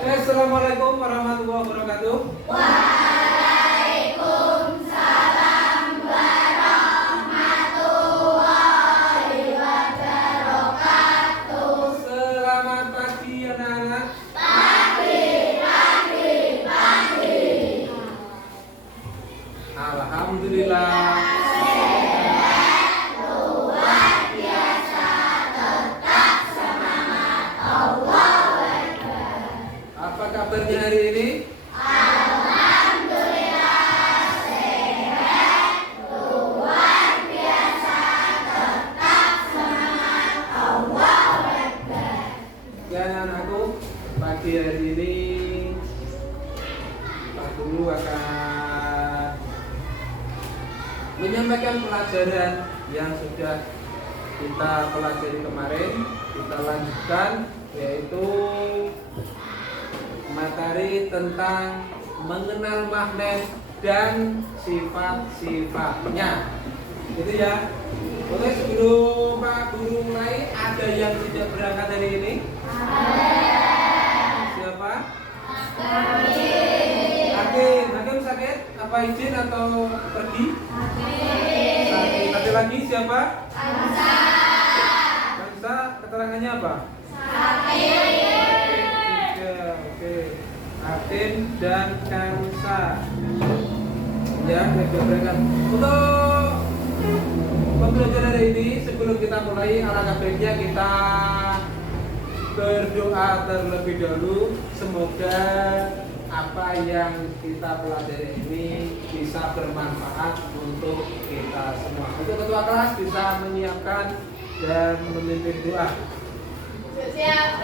Assalamualaikum warahmatullahi wabarakatuh. Waalaikumsalam warahmatullahi wabarakatuh. Selamat pagi anak-anak. Pagi. Alhamdulillah. Luar biasa, tetap semangat. Allahu Akbar. Apa kabarnya hari ini? Alhamdulillah sehat. Luar biasa, tetap semangat. Allahu Akbar. Ya anak-anakku, pagi hari ini Pak Guru akan menyampaikan pelajaran yang sudah kita pelajari kemarin. Kita lanjutkan, yaitu materi tentang mengenal magnet dan sifat-sifatnya. Gitu ya. Oke, sebelum Pak Guru mulai, ada yang tidak berangkat hari ini? Siapa? Hakim sakit? Apa izin atau pergi? Sakit. Ada lagi siapa? Bangsa, keterangannya apa? Oke. Hakim dan Kamsa. Ya, sudah berangkat. Untuk pembelajaran hari ini, sebelum kita mulai, alangkah baiknya kita berdoa terlebih dahulu. Semoga apa yang kita pelajari ini bisa bermanfaat untuk kita semua. Untuk ketua kelas bisa menyiapkan dan memimpin doa. Siap.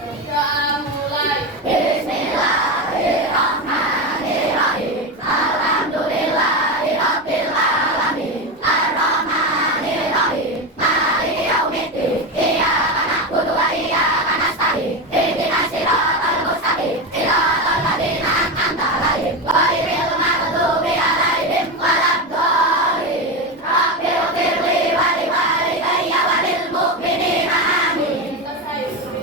Berdoa mulai. Bismillahirrahmanirrahim. Alhamdulillahirabbil alamin. Arrahmanirrahim. Maliki yaumiddin. Iyyaka na'budu wa iyyaka nasta'in. Ihdinas siratal mustaqim. Siratal ladzina an'amta 'alaihim ghairil maghdubi 'alaihim waladdallin. Rabbighfirli wa liwalidayya wa lil mu'minina amin.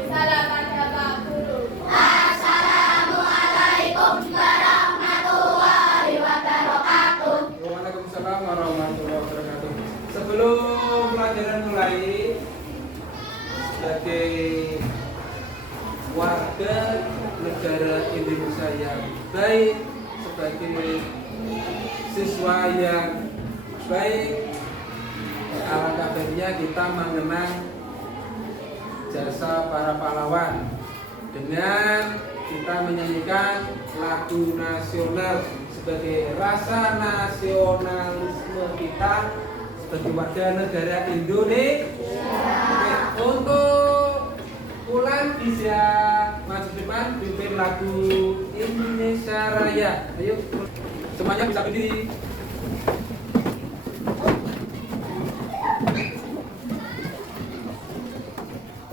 Salam pada Pak Guru. Assalamualaikum warahmatullahi wabarakatuh. Waalaikumsalam warahmatullahi wabarakatuh. Sebelum pelajaran mulai, sebagai warga negara Indonesia yang baik, sebagai siswa yang baik, alangkah baiknya kita mengenang jasa para pahlawan dengan kita menyanyikan lagu nasional sebagai rasa nasionalisme kita sebagai warga negara Indonesia. Untuk Ulan bisa maju depan pimpin lagu Indonesia Raya. Ayo semuanya bisa berdiri.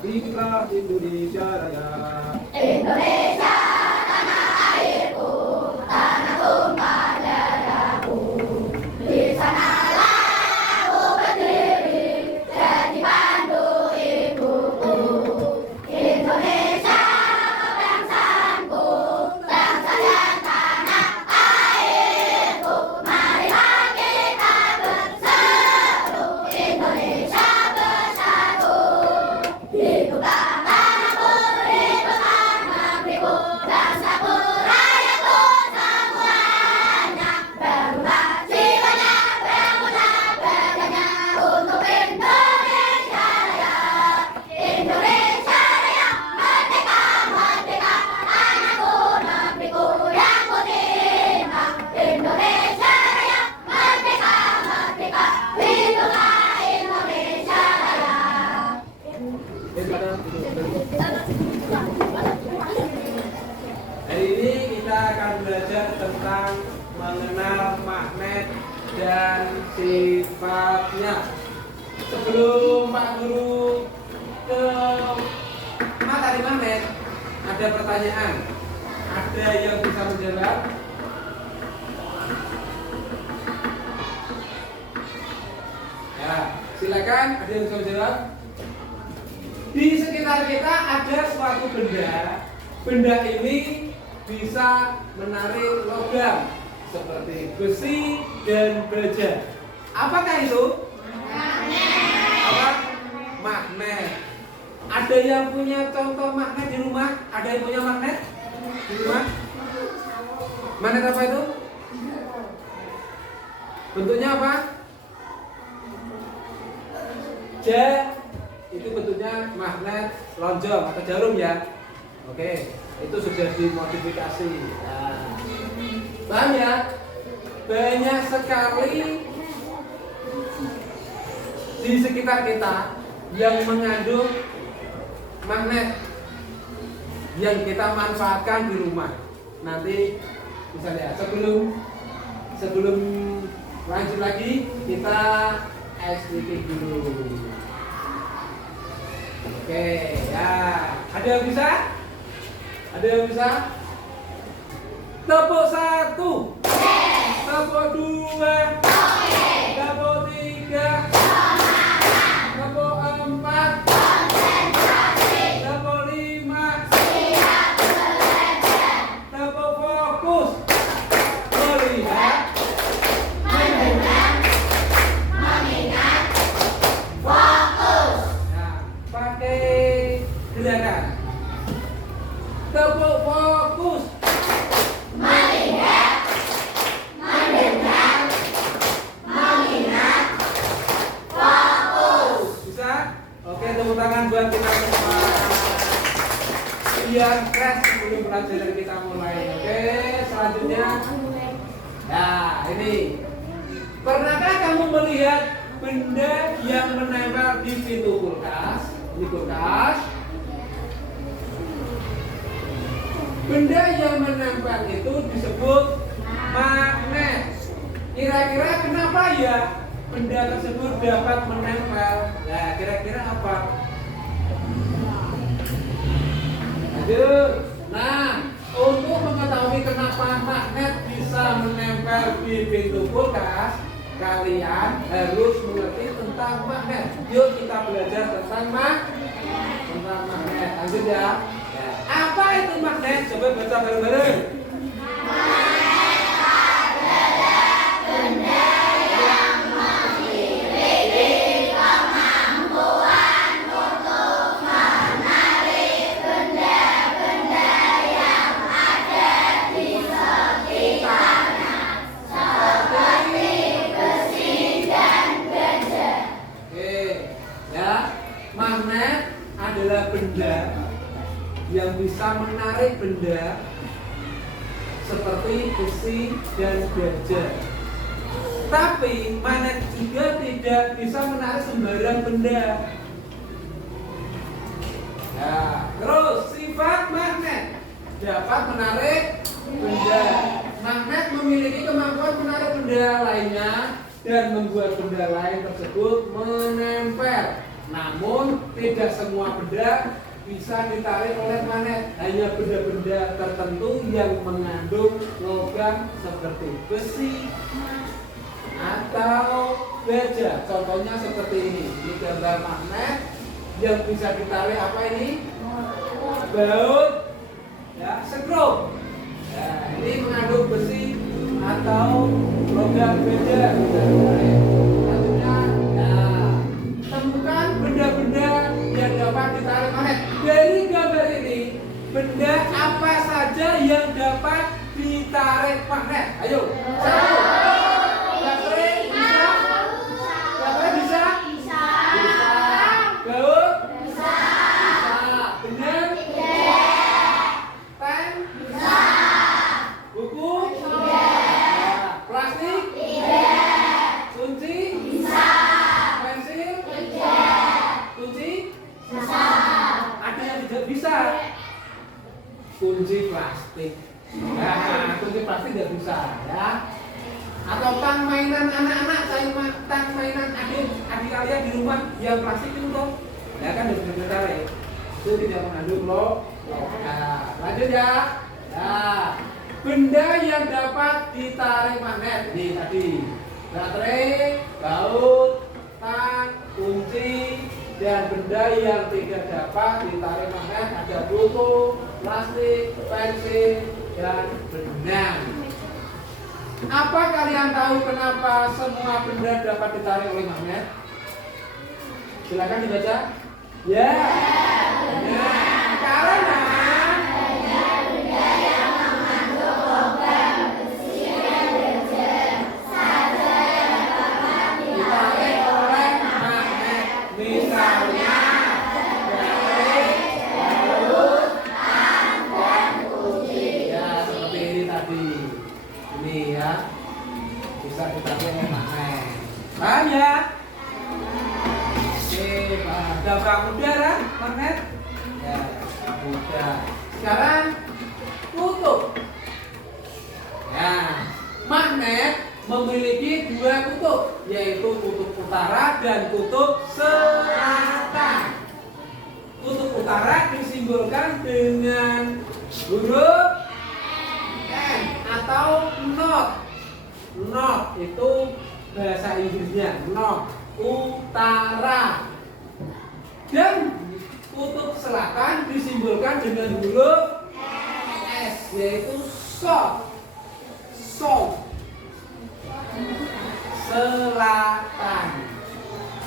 Inilah Indonesia Raya. Indonesia tanah airku, tanah tumpah darahku. Di sanalah aku berdiri, jadi pandu ibuku. Indonesia kebangsaanku, bangsa dan tanah airku. Marilah kita berseru, Indonesia bersatu. Hiduplah tanahku, hiduplah negeriku, bangsaku, rakyatku semuanya. Bangunlah jiwanya, bangunlah badannya untuk Indonesia Raya. Indonesia Raya, merdeka, merdeka, anakku, negeriku yang ku cinta. Indonesia Raya, merdeka, merdeka, hiduplah Indonesia Raya. Hari ini kita akan belajar tentang mengenal magnet dan sifatnya. Sebelum Pak Guru ke materi magnet, ada pertanyaan. Ada yang bisa menjawab? Ya, silakan. Ada yang bisa menjawab? Di sekitar kita ada suatu suatu benda, benda ini bisa menarik logam seperti besi dan baja. Apakah itu? Apa? Magnet. Ada yang punya contoh magnet di rumah? Ada yang punya magnet di rumah? Magnet apa itu? Bentuknya apa? Itu bentuknya magnet lonjong atau jarum ya. Oke, itu sudah dimodifikasi. Nah, paham ya? Banyak sekali di sekitar kita yang mengandung magnet yang kita manfaatkan di rumah. Nanti bisa lihat. Sebelum lanjut lagi, kita sedikit dulu. Oke, ya. Ada yang bisa? Ada yang bisa? Tepuk 1. Tepuk 2. Tepuk 3. Tepuk 4. Tepuk 5. Tepuk fokus. Melihat. Pakai gerakan. Tepuk fokus. Melihat, mendengar, mengingat, fokus. Bisa? Oke, tepuk tangan buat kita semua. Biar fresh sebelum pelajaran kita mulai. Oke, selanjutnya. Nah, ini. Pernahkah kamu melihat benda yang menempel di pintu kulkas? Ini kulkas. Benda yang menempel itu disebut magnet. Kira-kira kenapa ya benda tersebut dapat menempel? Nah, kira-kira apa? Lanjut. Nah, untuk mengetahui kenapa magnet bisa menempel di pintu kulkas, kalian harus mengerti tentang magnet. Yuk kita belajar tentang magnet. Lanjut ya. Apa itu magnet? Coba baca bareng-bareng. Magnet adalah benda yang memiliki kemampuan untuk menarik benda-benda yang ada di sekitarnya, seperti besi dan baja. Oke, ya. Magnet adalah benda yang bisa menarik benda seperti besi dan baja. Tapi magnet juga tidak bisa menarik sembarang benda. Ya, terus sifat magnet dapat menarik benda. Magnet memiliki kemampuan menarik benda lainnya dan membuat benda lain tersebut menempel. Namun tidak semua benda bisa ditarik oleh magnet, hanya benda-benda tertentu yang mengandung logam seperti besi atau baja. Contohnya seperti ini gambar magnet yang bisa ditarik apa ini? Baut, ya, skru. Nah, ini mengandung besi atau logam baja. Selanjutnya, temukan benda-benda yang dapat ditarik magnet. Dari gambar ini, benda apa saja yang dapat ditarik magnet? Ayo, satu. Baterai bisa? Baterai bisa? Bisa. Baut? Bisa. Benar? Tidak. Pen? Bisa. Buku? Tidak. Plastik? Tidak. Kunci? Bisa. Pensil? Tidak. Kunci? Bisa. Ada yang tidak bisa. Kunci plastik. Nah, kunci plastik tidak bisa, ya. Atau tang mainan anak-anak, tang mainan adik kalian di rumah yang plastik itu loh. Ya kan harus ditarik. Itu tidak mengandung loh. Nah, lanjut ya. Nah, benda yang dapat ditarik magnet ini tadi baterai, baut, tang, kunci, dan benda yang tidak dapat ditarik magnet ada buku, plastik, pensil, dan benang. Apa kalian tahu kenapa semua benda dapat ditarik oleh magnet? Silakan dibaca. Ya. Nah, karena benda yang mengandung logam, besi, dan baja saja yang dapat ditarik oleh magnet. Misalnya baterai, baut, dan kunci. Ya, seperti ini tadi. Ini ya, bisa ditarik oleh magnet. Paham ya? Gampang udara magnet ya mudah. Sekarang kutub ya, magnet memiliki dua kutub, yaitu kutub utara dan kutub selatan. Kutub utara disimbolkan dengan huruf N atau north. North itu bahasa Inggrisnya north, utara. Dan kutub selatan disimbolkan dengan huruf S, yaitu south. South, selatan.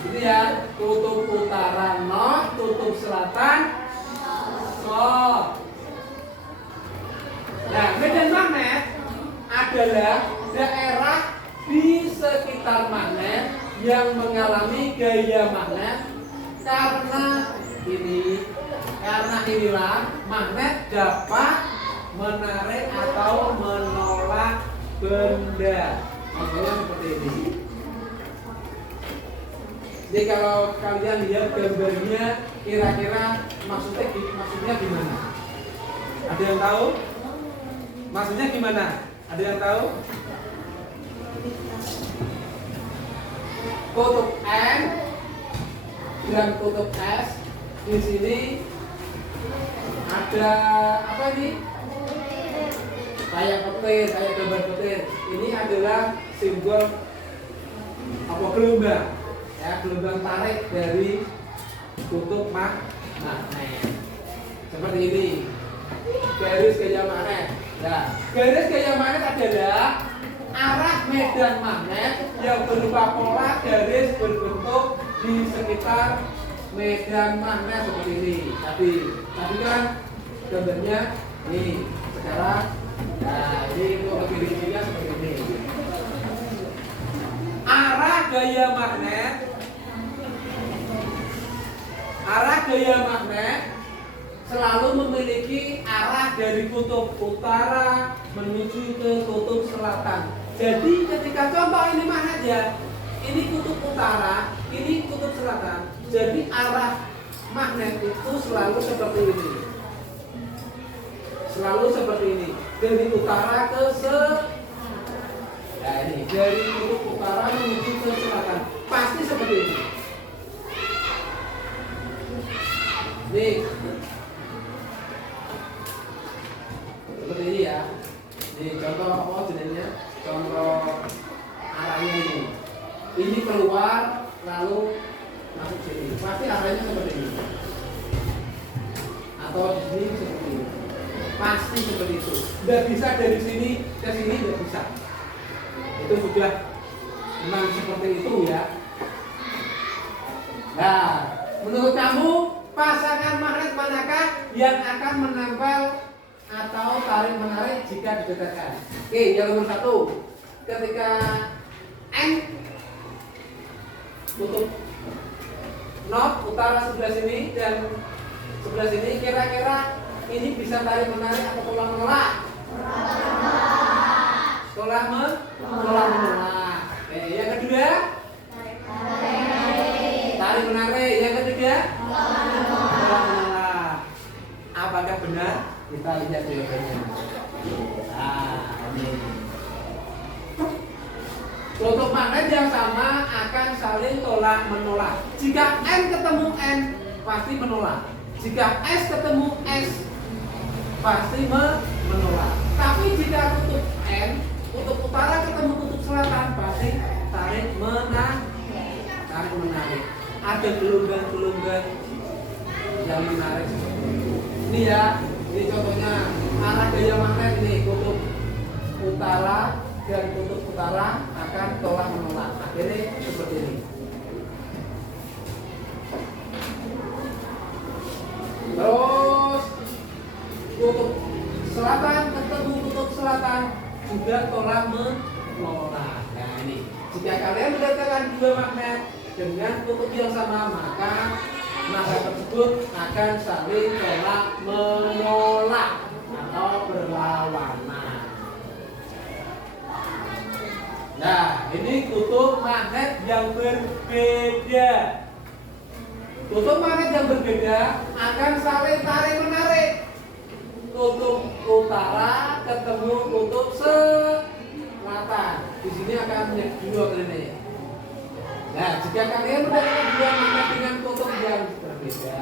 Itu ya, kutub utara north, kutub selatan south. Nah, medan magnet adalah daerah di sekitar magnet yang mengalami gaya magnet. Karena inilah magnet dapat menarik atau menolak benda. Contohnya seperti ini. Jadi kalau kalian lihat gambarnya, kira-kira maksudnya gimana? Ada yang tahu? Maksudnya gimana? Ada yang tahu? Kutub N dan kutub S. Di sini ada apa ini? Kayak petir, kayak gambar petir. Ini adalah simbol apa gelombang? Ya, gelombang tarik dari kutub magnet. Seperti ini. Garis gaya magnet. Nah, garis gaya magnet adalah arah medan magnet yang berupa pola garis berbentuk di sekitar medan magnet seperti ini. Tadi kan gambarnya ini. Sekarang, nah ini untuk lebih rincinya seperti ini. Arah gaya magnet selalu memiliki arah dari kutub utara menuju ke kutub selatan. Jadi ketika contoh ini magnet ya, ini kutub utara, ini kutub selatan. Jadi arah magnet itu selalu seperti ini. Selalu seperti ini. Dari utara ke nah ini dari kutub utara menuju ke selatan. Pasti seperti ini. Nih. Seperti ini ya. Nih contoh apa jenisnya? Contoh arahnya ini. Ini keluar lalu masuk sini. Pasti arahnya seperti ini. Atau di sini seperti ini. Pasti seperti itu. Tidak bisa dari sini ke sini, tidak bisa. Itu sudah memang seperti itu ya. Nah, menurut kamu pasangan magnet manakah yang akan menempel atau tarik menarik jika didekatkan? Oke, yang nomor 1. Ketika N kutub north utara sebelah sini dan sebelah sini, kira-kira ini bisa tarik menarik atau tolak menolak? Tolak menolak. Yang kedua tarik menarik. Yang ketiga tolak menolak. Apakah benar? Kita lihat jawabannya. Nah, ini. Kutub magnet yang sama akan saling tolak menolak. Jika N ketemu N pasti menolak. Jika S ketemu S pasti menolak. Tapi jika kutub N, kutub utara ketemu kutub selatan pasti tarik menarik. ada gelombang-gelombang yang menarik seperti ini. Ini ya, ini contohnya arah gaya magnet ini kutub utara dan kutub utara akan tolak menolak. Akhirnya seperti ini. Terus kutub selatan ketemu kutub selatan juga tolak menolak. Nah ini, jika kalian mendapatkan dua magnet dengan kutub yang sama, maka magnet tersebut akan saling tolak menolak atau berlawanan. Nah, ini kutub magnet yang berbeda. Kutub magnet yang berbeda akan saling tarik menarik. Kutub utara ketemu kutub selatan. Di sini akan menjadi dua ini. Nah, jika kalian mendapatkan dua magnet dengan kutub yang berbeda,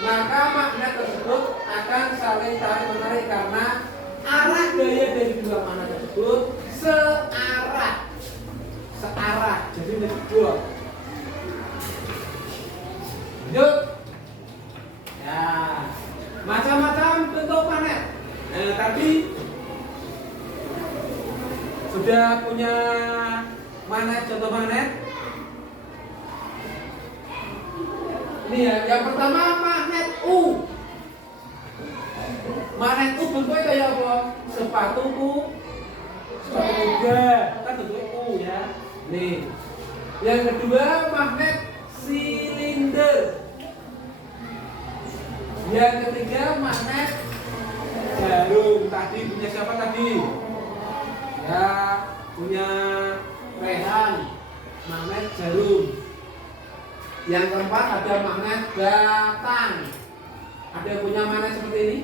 maka magnet tersebut akan saling tarik menarik karena arah gaya dari dua magnet tersebut searah. Jadi menjadi dua. Lanjut. Ya, macam-macam bentuk magnet. Nah, tadi sudah punya magnet, contoh magnet. Ini ya, yang pertama magnet U. Magnet U bentuknya kayak apa? Sepatuku, sepatu kuda, kan bentuknya U ya. Nih. Yang kedua magnet silinder. Yang ketiga magnet jarum. Tadi punya siapa tadi? Ya, punya Rehan. Magnet jarum. Yang keempat ada magnet batang. Ada yang punya magnet seperti ini?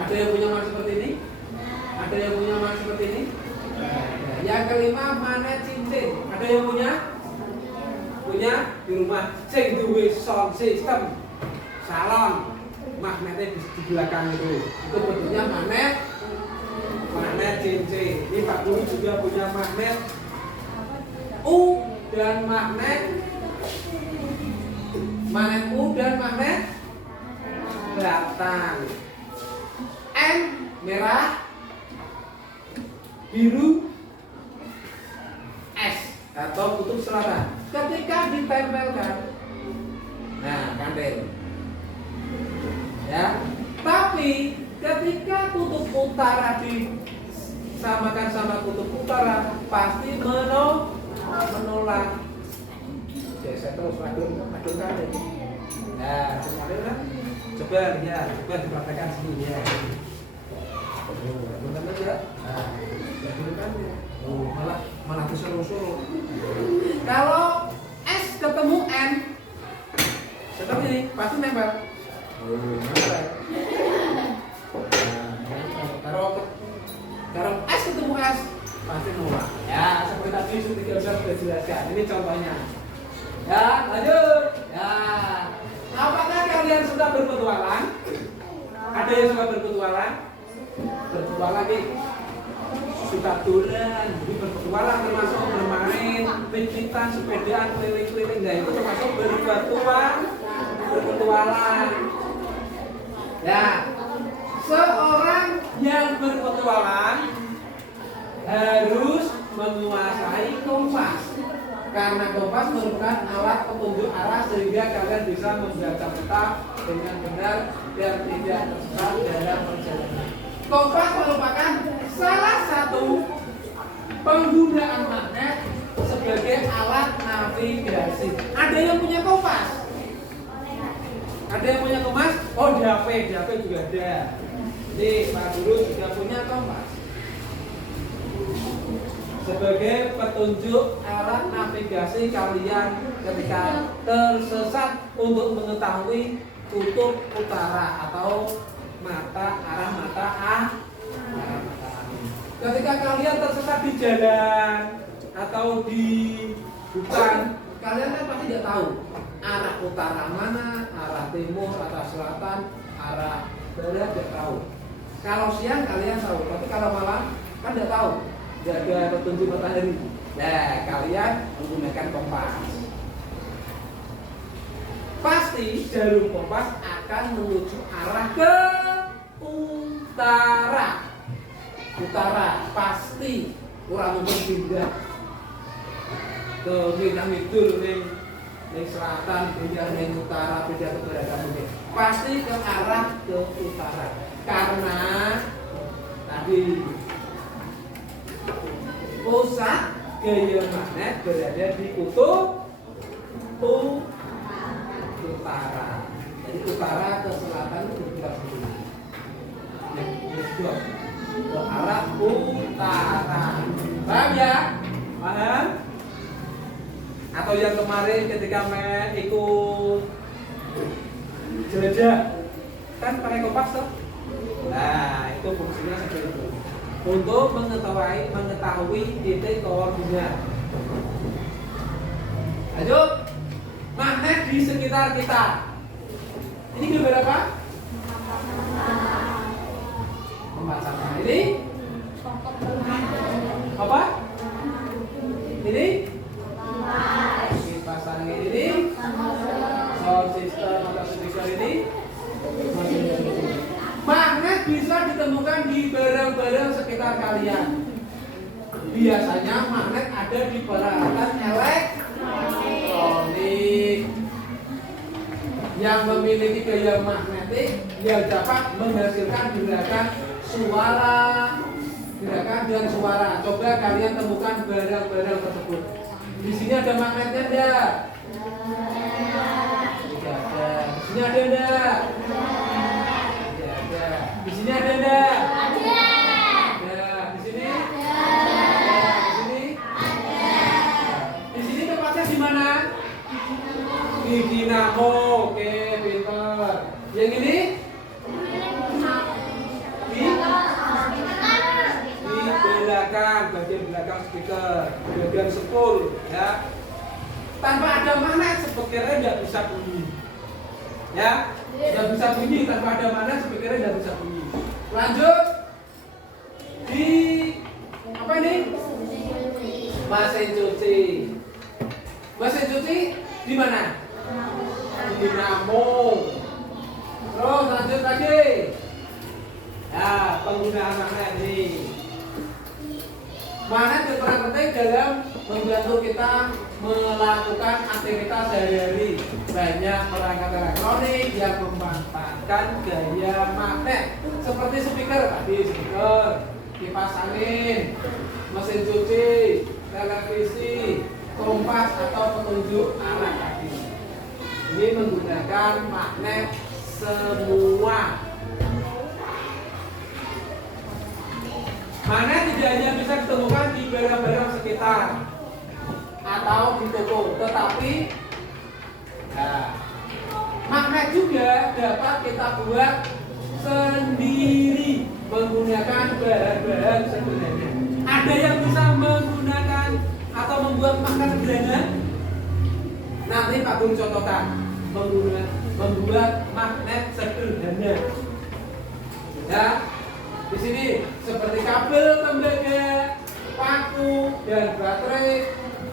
Ada yang punya magnet seperti ini? Ada yang punya magnet seperti ini? Yang kelima magnet cincin. Ada yang punya? Punya di rumah. Sing duwe sound system. Salon. Magnetnya di belakang itu. Itu bentuknya magnet cincin. Ini Pak Guru juga punya magnet U dan magnet U dan magnet batang. N merah, biru, S atau kutub selatan. Ketika ditempelkan, nah kandel. Ya, tapi ketika kutub utara disamakan sama kutub utara, pasti menolak. Oke, saya terus aduk kandel. Nah, kemarin kan, coba lihat, coba dipraktekkan sini ya. Teman-teman ya. Nah, aduk kandel. Oh, malah disuruh-suruh. Kalau S ketemu N, seperti ini, pasti nempel. Kalau S ketemu S, pasti nolak. Ya, seperti tadi sudah jelaskan. Ini contohnya. Ya, lanjut. Ya, apakah kalian sudah berpetualang? Ada yang suka berpetualang? Berpetualang nih. Suka dolan, jadi berpetualang termasuk bermain, pecitan, sepedaan, keliling-keliling. Nah, itu termasuk berpetualang. Ya, seorang yang berpetualang harus menguasai kompas. Karena kompas merupakan alat petunjuk arah sehingga kalian bisa membaca peta dengan benar dan tidak tersesat dalam perjalanan. Kompas merupakan salah satu penggunaan magnet sebagai alat navigasi. Ada yang punya kompas? Ada yang punya kompas? Oh, di HP juga ada. Nih, Pak Guru juga punya kompas. Sebagai petunjuk alat navigasi kalian ketika tersesat untuk mengetahui kutub utara atau arah mata angin. Ketika kalian tersesat di jalan atau di hutan, kalian kan pasti tidak tahu arah utara mana, arah timur, arah selatan, arah barat, tidak tahu. Kalau siang kalian tahu, tapi kalau malam kan tidak tahu, tidak ada petunjuk matahari. Nah, kalian menggunakan kompas. pasti jarum kompas akan menuju arah ke utara. Utara pasti orang mungkin pindah ke ngidul ning selatan, pindah ning utara, pindah ke barat mungkin. Pasti ke arah ke utara. Karena tadi pusat gaya magnet berada di kutub utara. Jadi utara ke selatan itu bergerak begini. Ke arah utara. Paham ya? Paham? Atau yang kemarin ketika ikut jelajah kan pakai kompas tuh? Nah, itu fungsinya seperti itu. Untuk mengetahui titik koordinat. Lanjut. Magnet di sekitar kita. Ini gambar apa? Tempat sampah. Ini apa? Ini kipas angin. Ini sound system atau speaker. Ini magnet bisa ditemukan di barang-barang sekitar kalian. Biasanya magnet ada di peralatan elektronik yang memiliki gaya magnetik yang dapat menghasilkan gerakan dan suara. Coba kalian temukan barang-barang tersebut. Di sini ada magnetnya enggak? Tidak ada. Di sini ada enggak? Tidak ada. Di sini ada enggak? Ada. Di sini? Ada. Di sini? Ada. Di sini tempatnya di mana? Di dinamo. Oke, pintar. Yang ini? Bagian belakang speaker, bagian sepul, ya. Tanpa ada magnet speakernya tidak bisa bunyi, ya. Tidak bisa bunyi tanpa ada magnet speakernya tidak bisa bunyi. Lanjut di apa ini? Mesin cuci. Mesin cuci di mana? Di dinamo. Terus lanjut lagi. Ya, penggunaan magnet ini. Magnet berperan penting dalam membantu kita melakukan aktivitas sehari-hari. Banyak perangkat elektronik yang memanfaatkan gaya magnet, seperti speaker tadi, kipas angin, mesin cuci, televisi, kompas atau petunjuk arah tadi. Ini menggunakan magnet semua. Magnet tidak hanya bisa ditemukan di barang-barang sekitar atau di toko, tetapi magnet juga dapat kita buat sendiri menggunakan bahan-bahan sederhana. Ada yang bisa menggunakan atau membuat magnet sederhana? Nanti Pak Guru contohkan membuat magnet sederhana. Ya. Di sini seperti kabel tembaga, paku, dan baterai.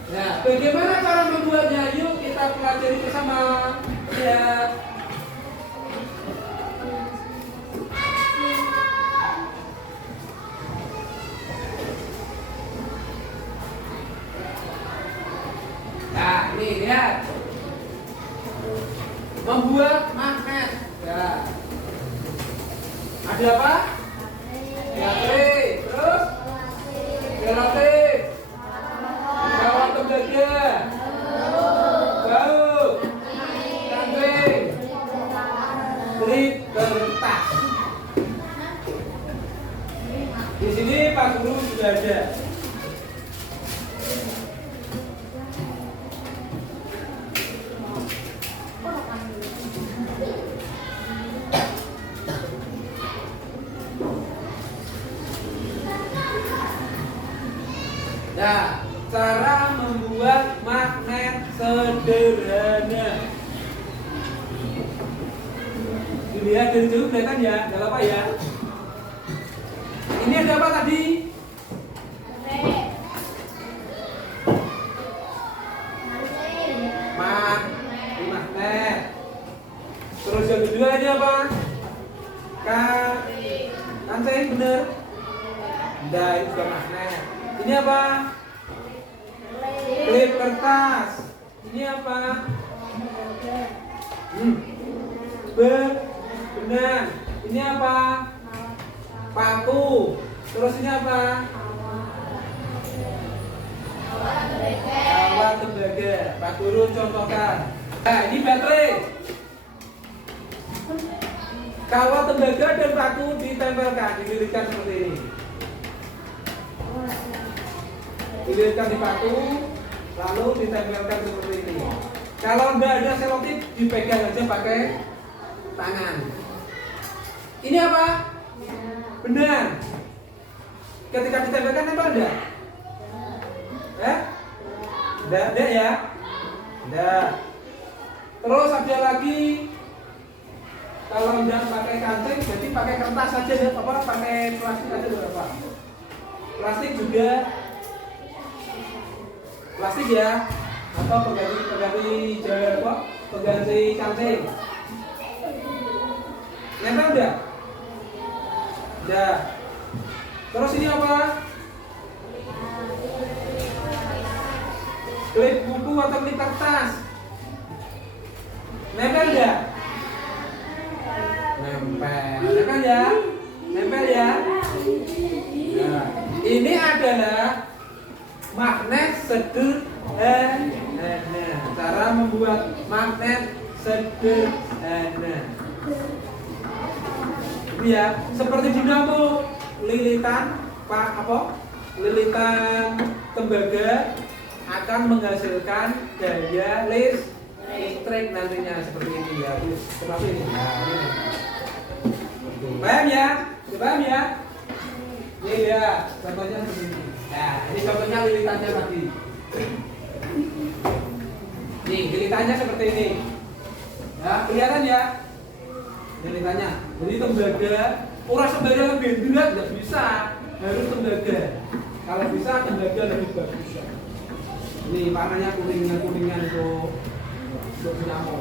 Nah, bagaimana cara membuatnya? Yuk kita pelajari bersama. Ya. Nah, ini lihat. Membuat magnet. Ya. Ada apa? Baterai, terus relatif, kawat tembaga, baut, kambing, klip kertas. Di sini Pak Guru sudah ada. Nah, cara membuat magnet sederhana. Dilihat dari jauh kelihatan ya, nggak apa ya. Ini ada apa tadi? Magnet. kedua ini apa? Kancing bener? Enggak, itu bukan magnet. Ini apa? Klip kertas. Ini apa? Benar. Ini apa? Paku. Terus ini apa? Kawat tembaga. Pak Guru contohkan. Nah, ini baterai. Kawat tembaga dan paku ditempelkan, dililitkan seperti ini. Dililitkan di paku, lalu ditempelkan seperti ini. Kalau nggak ada selotip, dipegang aja pakai tangan. Ini apa? Benar. Ketika ditempelkan nempel enggak? Enggak ya? Enggak. Terus ada lagi, kalau enggak pakai kancing, jadi pakai kertas saja ya, apa? Pakai plastik aja berapa? Plastik juga. Plastik ya? Atau pengganti jalan apa? Pengganti kancing. Nempel enggak? Enggak. Terus ini apa? Klip buku atau klip kertas. Nempel enggak? Nempel. Nempel ya? Nempel ya? Nah, ini adalah magnet sederhana. Cara membuat magnet sederhana. Ini ya, seperti dinamo, lilitan lilitan tembaga akan menghasilkan daya listrik nantinya seperti ini ya. Seperti ini. Nah, ini. Paham ya? Paham ya? Ini ya, contohnya seperti ini. Nah, ini contohnya lilitannya tadi. Nih, lilitannya seperti ini. Ya, kelihatan ya? Lilitannya. Jadi tembaga, orang tembaga lebih berat nggak bisa, harus tembaga. Kalau bisa tembaga lebih bagus. Ini warnanya kuningan untuk dinamo.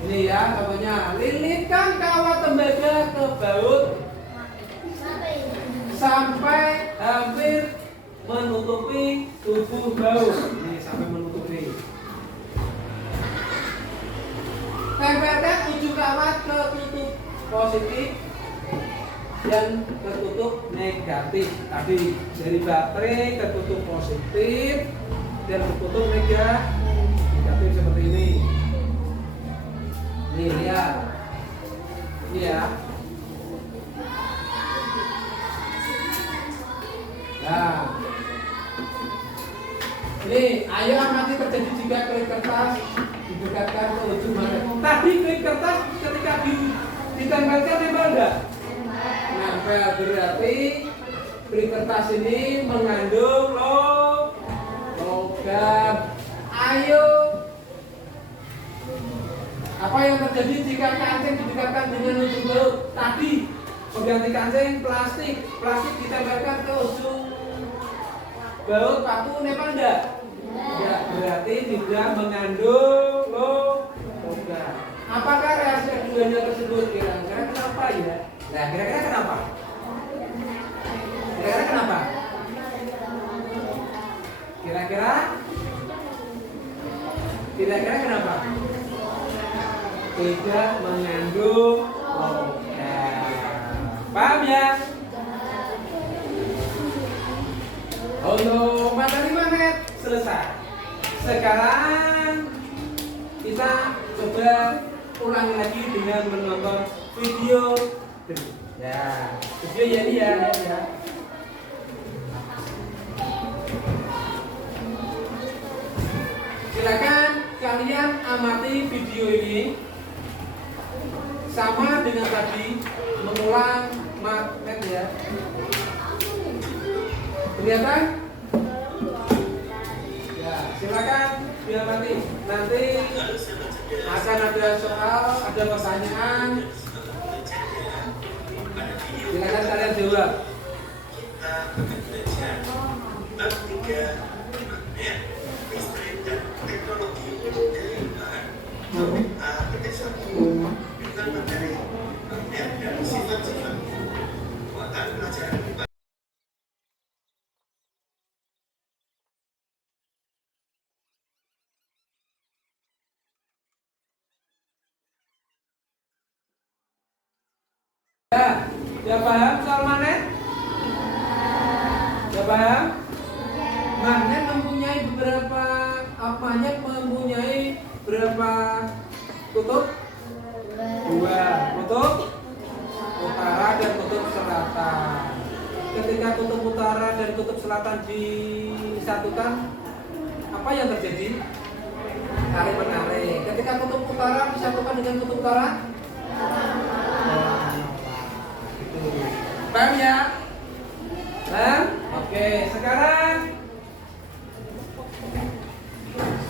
Ini ya contohnya, lilitkan kawat tembaga ke baut sampai hampir menutupi tubuh baut. Ini sampai menutupi. Tempelkan ujung kawat ke tutup positif dan tertutup negatif. Tadi dari baterai tertutup positif dan tertutup negatif seperti ini. Nih lihat, ini ya. Nah, ini ayo amati terjadi jika klip kertas didekatkan ke ujung magnet. Tadi klip kertas ketika ditempelkan nempel enggak? Nempel, berarti klip kertas ini mengandung logam. Ayo, apa yang terjadi jika kancing didekatkan dengan ujung baut? Tadi pengganti kancing plastik ditempelkan ke ujung baut paku, nempel enggak? Ya, berarti tidak mengandung logam. Apakah reaksi keduanya tersebut? Kira-kira kenapa ya? Nah, kira-kira kenapa? Kira-kira kenapa? Kira-kira kenapa? Tidak mengandung logam. Paham ya? Untuk materi magnet selesai. Sekarang kita coba ulangi lagi dengan menonton video. Ya, video ya ini ya. Silakan kalian amati video ini sama dengan tadi, mengulang magnet ya. Kelihatan? Ya, silakan diamati. Nanti akan ada soal, ada pertanyaan. Silakan kalian jawab. Ya paham soal magnet? Ya paham? Magnet mempunyai beberapa magnet mempunyai berapa kutub? Dua, kutub utara dan kutub selatan. Ketika kutub utara dan kutub selatan disatukan, apa yang terjadi? Tarik menarik. Ketika kutub utara disatukan dengan kutub utara, paham ya? Paham? Oke, sekarang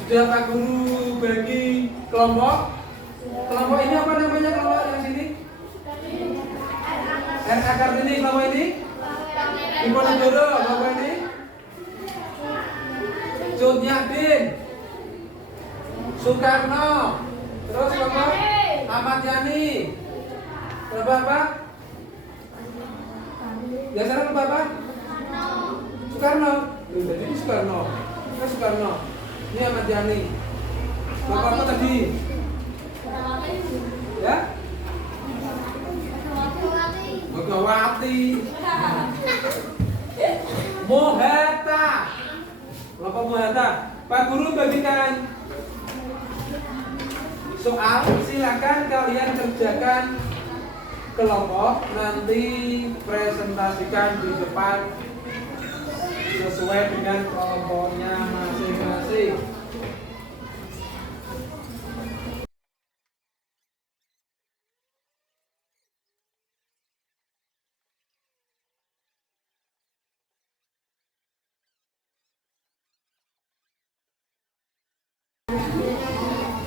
sudah Pak Guru bagi kelompok. Kelompok ini apa namanya kelompok yang sini? R. A. Kartini. Kelompok ini? Diponegoro. Kelompok ini? Cut Nyak-din, Soekarno. Terus kelompok Ahmad Yani. Kelompok apa? Ya sekarang kelompok apa? Soekarno. Jadi ini Soekarno. Ini Soekarno. Ini Ahmad Yani. Kelompok apa tadi? Ya? Megawati. Mohatta. Kelompok Mohatta. Pak Guru bagikan soal, silakan kalian kerjakan kelompok, nanti presentasikan di depan sesuai dengan kelompoknya masing-masing.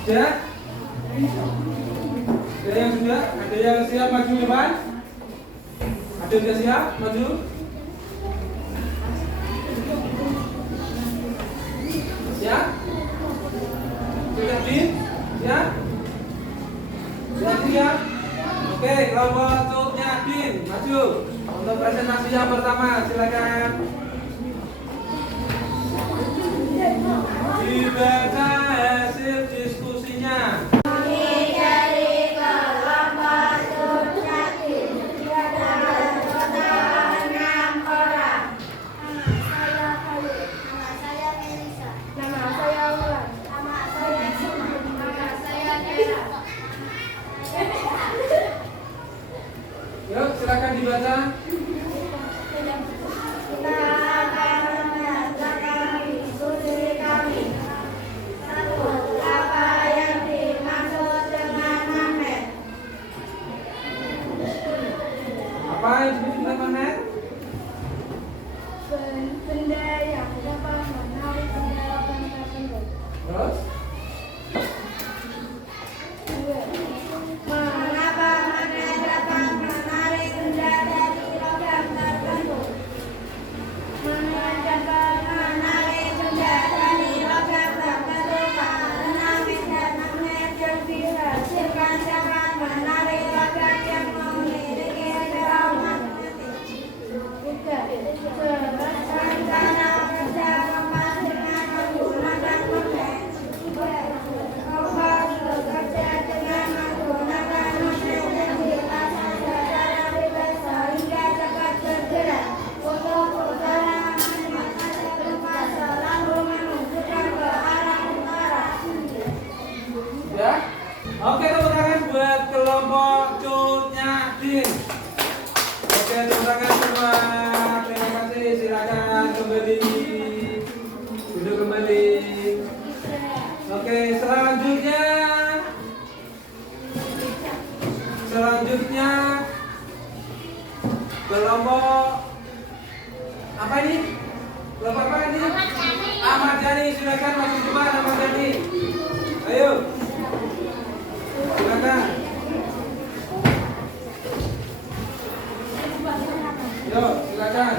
Ya? Ada yang sudah? Ada yang siap maju depan? Ada yang siap maju? Siap? Sudah di? Siap? Sudah siap? Oke, kelompok Cut Nyak-din maju untuk presentasi yang pertama, silakan. Dibaca hasil diskusinya. Yuk, silakan dibaca. Apa yang disebut dengan magnet? Benda yang dapat menarik pendaratan tertentu. Terus? Mengapa magnet dapat menarik benda dari logam tertentu? Magnet dapat menarik benda dari logam tertentu karena medan magnet yang dihasilkan dapat menarik logam yang memiliki gelombang magnetik. Sebabkan karena kerja kompas dengan menggunakan magnet. Kompas bekerja dengan menggunakan magnet yang dipasang secara bebas sehingga dapat bergerak. Untuk putaran magnet kompas selalu menunjukkan ke arah utara. Ya? Oke, tepuk tangan buat kelompok Cut Nyak-din. Oke, tepuk tangan semua. Terima kasih. Silakan kembali. Duduk kembali. Oke, selanjutnya kelompok apa ini? Kelompok apa ini? Ahmad Yani. Silakan maju depan Ahmad Yani. Ayo. Silakan. Yo, silakan.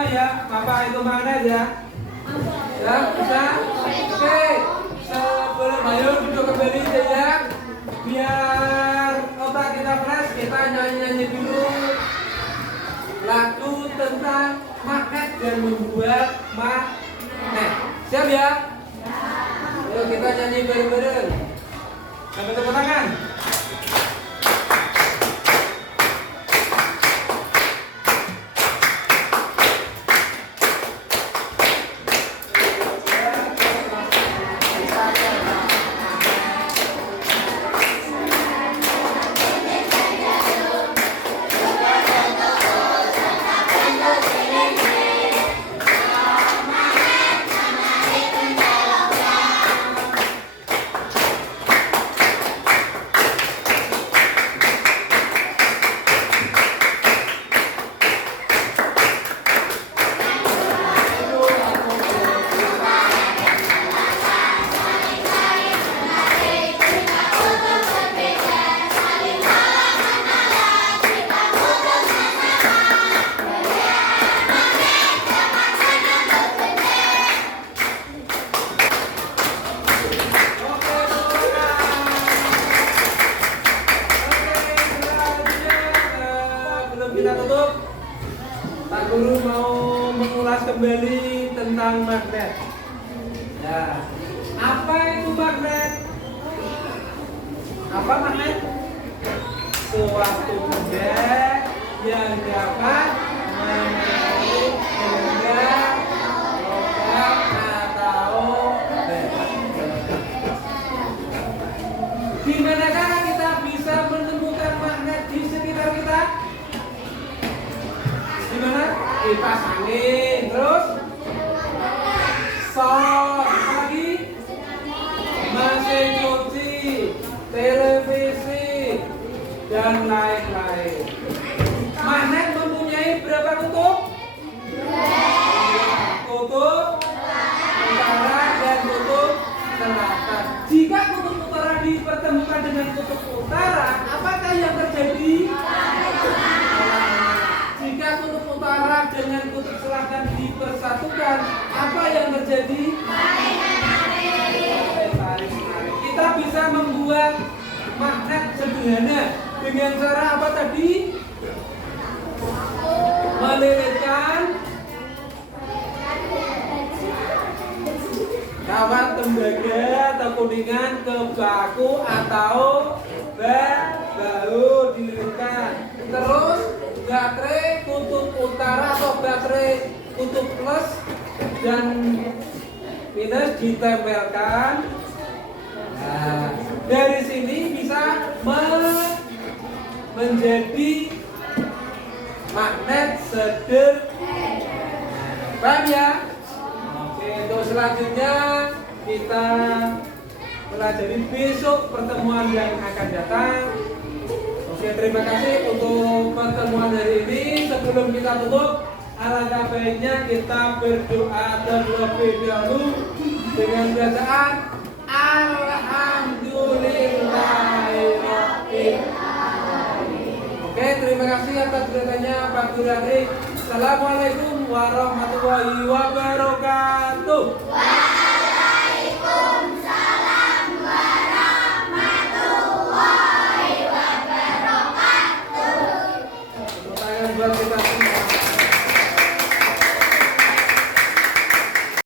semua ya, Bapak itu magnet ya. Ya, bisa? Oke, sebelum ayo duduk kembali ya. Biar otak kita fresh, kita nyanyi-nyanyi dulu lagu tentang magnet dan membuat magnet. Siap ya? Yuk kita nyanyi bareng-bareng. Sampai tepuk tangan. Kita tutup. Pak Guru mau mengulas kembali tentang magnet. Ya, apa itu magnet? Apa magnet? Suatu benda yang dapat menarik benda, logam atau benda. Di manakah kita bisa menemukan magnet di sekitar kita? Gimana? Kipas angin, terus sol, lagi mesin cuci, televisi, dan lain-lain. Magnet mempunyai berapa kutub? Kutub utara dan kutub selatan. Jika kutub utara dipertemukan dengan kutub utara, apakah yang terjadi? Jika kutub utara dengan kutub selatan dipersatukan, apa yang terjadi? Tarik-tarik. Kita bisa membuat magnet sederhana dengan cara apa tadi? Melilitkan kawat tembaga atau kuningan ke baku atau bahu dililitkan. Terus baterai kutub utara atau baterai kutub plus dan minus ditempelkan. Nah, dari sini bisa menjadi magnet sederhana. Paham ya? Oke, untuk selanjutnya kita pelajari besok pertemuan yang akan datang. Oke, terima kasih untuk pertemuan hari ini. Sebelum kita tutup, alangkah baiknya kita berdoa terlebih dahulu dengan bacaan Alhamdulillahirabbil alamin. Oke, terima kasih atas berkatnya Pak Guru Ari. Assalamualaikum warahmatullahi wabarakatuh.